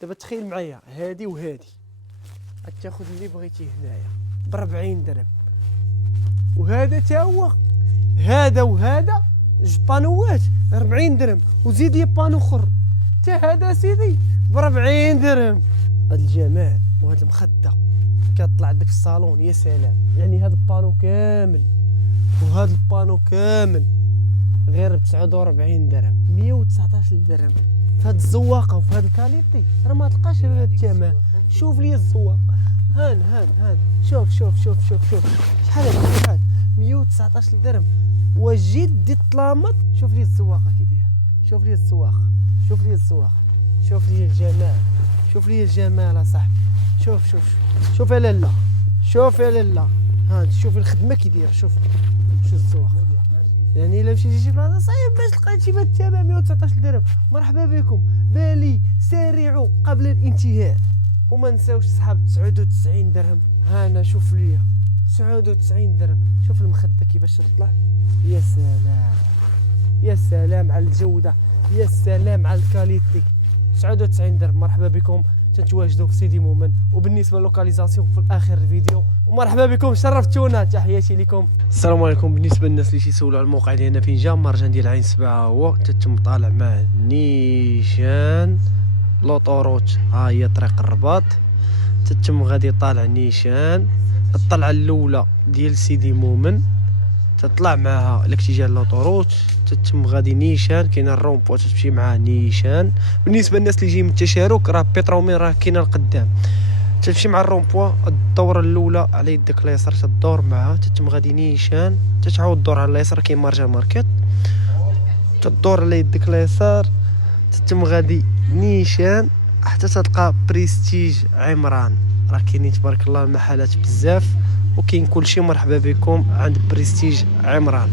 دابا تخيل معايا هادي وهادي، غتاخد اللي بغيتي هنايا ب 40 درهم، وهذا تا هو هذا وهذا جوج بانوات 40 درهم، وزيد لي بانو اخر تا هذا سيدي ب 40 درهم. هاد الجمال وهاد المخده كطلع عندك في الصالون يا سلام. يعني هاد البانو كامل وهاد البانو كامل غير ب 49 درهم، 119 درهم. فهاد الزواقه وفي هاد الكاليتي راه ما تلقاش هذا الثمن. شوف لي الزواق، هان شوف شحال هذا، شحال 119 درهم. وجيت دي الطلامط، شوف لي الزواقه كي دايره، شوف لي الزواقه، شوف لي الزواقه، شوف لي الجمال، شوف لي الجمال اصاحبي. شوف يا لالا، شوف يا لالا، ها شوف الخدمه كي دايره، شوف الزواق. يعني الا مشيتي شي بلاصه صعيب باش لقيتي بهاد الثمن 119 درهم. مرحبا بكم، بالي سارعوا قبل الانتهاء. وما نساوش صحاب 99 درهم. ها انا شوف ليا 99 درهم. شوف المخده كيفاش تطلع، يا سلام يا سلام على الجوده، يا سلام على الكاليتي. 99 درهم. مرحبا بكم، تنتواجدوا في سيدي مومن. وبالنسبه للوكاليزاسيون في الاخر الفيديو. ومرحبا بكم، شرفتونا، تحياتي لكم. السلام عليكم. بالنسبه للناس اللي تيسولوا على الموقع ديالنا فين جا، مهرجان ديال عين سبعه هو تتم طالع مع نيشان لوطوروت. ها هي طريق الرباط، تتم غادي طالع نيشان. الطلعه الاولى ديال سيدي مومن تطلع معها الاتجاه لوطوروت، تتم غادي نيشان، كاين الرومبو تمشي معاه نيشان. بالنسبه للناس اللي جايين من التشارك، راه بيترومين راه كاينه القدام، تمشي مع الرومبو. الدوره الاولى على يدك اليسار تدور معها، تتم غادي نيشان، تتعاود دور على اليسار كاين مارجان ماركت، تدور على يدك اليسار، تتم غادي نيشان حتى تلقى بريستيج عمران. راه كاينين تبارك الله المحلات بزاف وكاين كلشي. مرحبا بكم عند بريستيج عمران.